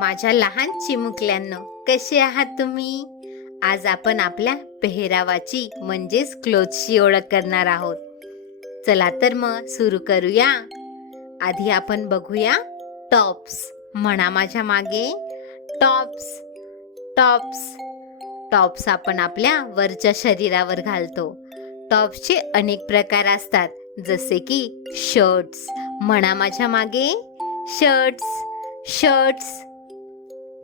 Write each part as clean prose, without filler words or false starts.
माझ्या लहान चिमुकल्यांनो, कसे आहात तुम्ही? आज आपण आपल्या पेहरावाची म्हणजेच क्लोथ्सची ओळख करणार आहोत. चला तर मग सुरू करूया. आधी आपण बघूया टॉप्स. म्हणा माझ्या मागे टॉप्स. टॉप्स टॉप्स आपण आपल्या वरच्या शरीरावर घालतो. टॉप्सचे अनेक प्रकार असतात, जसे की शर्ट्स. म्हणा माझ्या मागे शर्ट्स. शर्ट्स.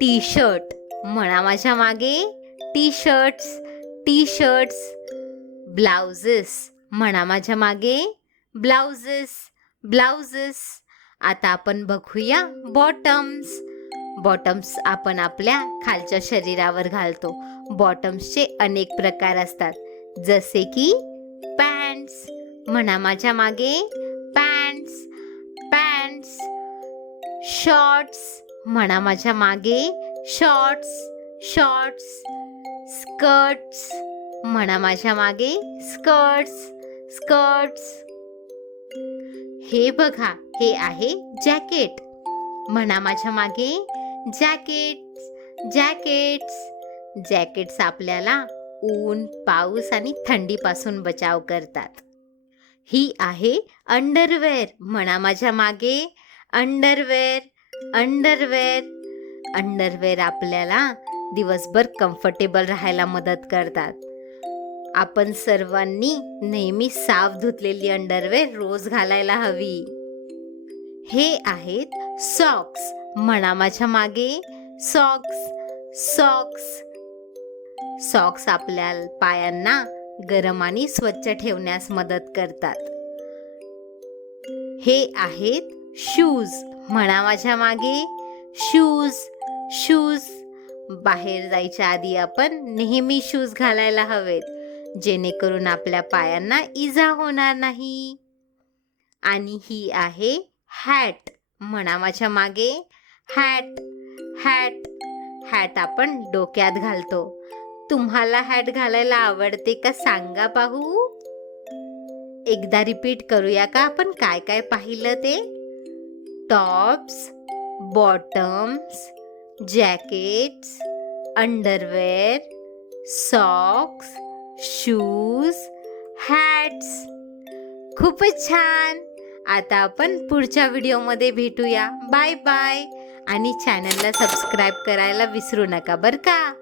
T shirt. म्हणा माझ्या मागे T shirts. T shirts. Blouses. म्हणा माझ्या मागे ब्लाउजेस. ब्लाउजेस. आता आपण बघूया बॉटम्स. बॉटम्स आपण आपल्या खालच्या शरीरावर घालतो. बॉटम्सचे अनेक प्रकार असतात, जसे की पॅन्ट्स. म्हणा माझ्या मागे पॅन्ट्स. पॅन्ट्स. शॉर्ट्स. म्हणा माझ्या मागे शॉर्ट्स. शॉर्ट्स. स्कर्ट्स. म्हणा माझ्या मागे स्कर्ट्स. स्कर्ट्स. हे बघा, हे आहे जॅकेट. म्हणा माझ्या मागे जॅकेट्स. जॅकेट्स. जॅकेट्स आपल्याला ऊन, पाऊस आणि थंडीपासून बचाव करतात. ही आहे अंडरवेअर. म्हणा माझ्या मागे अंडरवेअर. अंडरवेअर. अंडरवेअर आपल्याला दिवसभर कम्फर्टेबल राहायला मदत करतात. आपण सर्वांनी नेहमी साफ धुतलेली अंडरवेअर रोज घालायला हवी. हे आहेत सॉक्स. म्हणा माझ्या मागे सॉक्स. सॉक्स. सॉक्स आपल्या पायांना गरम आणि स्वच्छ ठेवण्यास मदत करतात. हे आहेत शूज. म्हणा माझ्या मागे शूज. शूज. बाहेर जायच्या आधी आपण नेहमी शूज घालायला हवेत, जेणेकरून आपल्या पायांना इजा होणार नाही. आणि ही आहे हॅट. म्हणा माझ्या मागे हॅट. हॅट. हॅट आपण डोक्यात घालतो. तुम्हाला हॅट घालायला आवडते का सांगा पाहू? एकदा रिपीट करूया का आपण काय काय पाहिलं ते? Tops, bottoms, jackets, underwear, socks, shoes, hats. खूपच छान. आता आपण पुढच्या व्हिडिओमध्ये भेटूया. Bye bye. आणि चॅनलला सबस्क्राईब करायला विसरू नका बरं का.